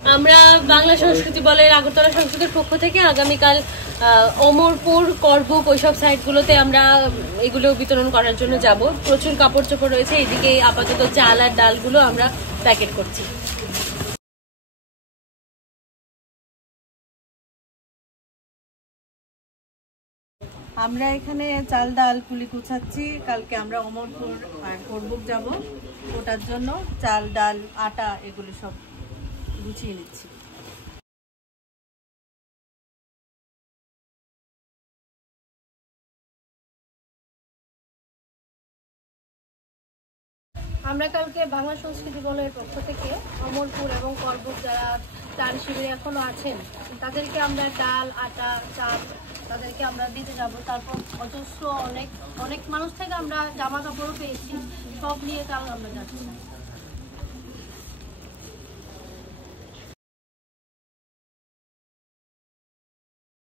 আমরা বাংলা সংস্কৃতি বলের আগরতলা সংসদের পক্ষ থেকে আগামীকাল অমরপুর, করবুক ওইসব সাইটগুলোতে আমরা এগুলো বিতরণ করার জন্য যাব। প্রচুর কাপড় চোপড় রয়েছে, এদিকে আপাতত চাল আর ডালগুলো আমরা প্যাকেট করছি। আমরা এখানে চাল ডাল পুলি গুছাচ্ছি, কালকে আমরা অমরপুর আর করবুক যাব, ওটার জন্য চাল ডাল আটা এগুলো সব গুছিয়ে নিচ্ছি। আমরা কালকে বাংলা সংস্কৃতি বলের পক্ষ থেকে অমরপুর এবং করবুক যারা ত্রাণ শিবিরে এখনো আছেন তাদেরকে আমরা ডাল, আটা, চাল তাদেরকে আমরা দিতে যাব। তারপর অজস্র অনেক মানুষ থেকে আমরা জামা কাপড়ও পেয়েছি, সব নিয়ে কাল আমরা যাচ্ছি।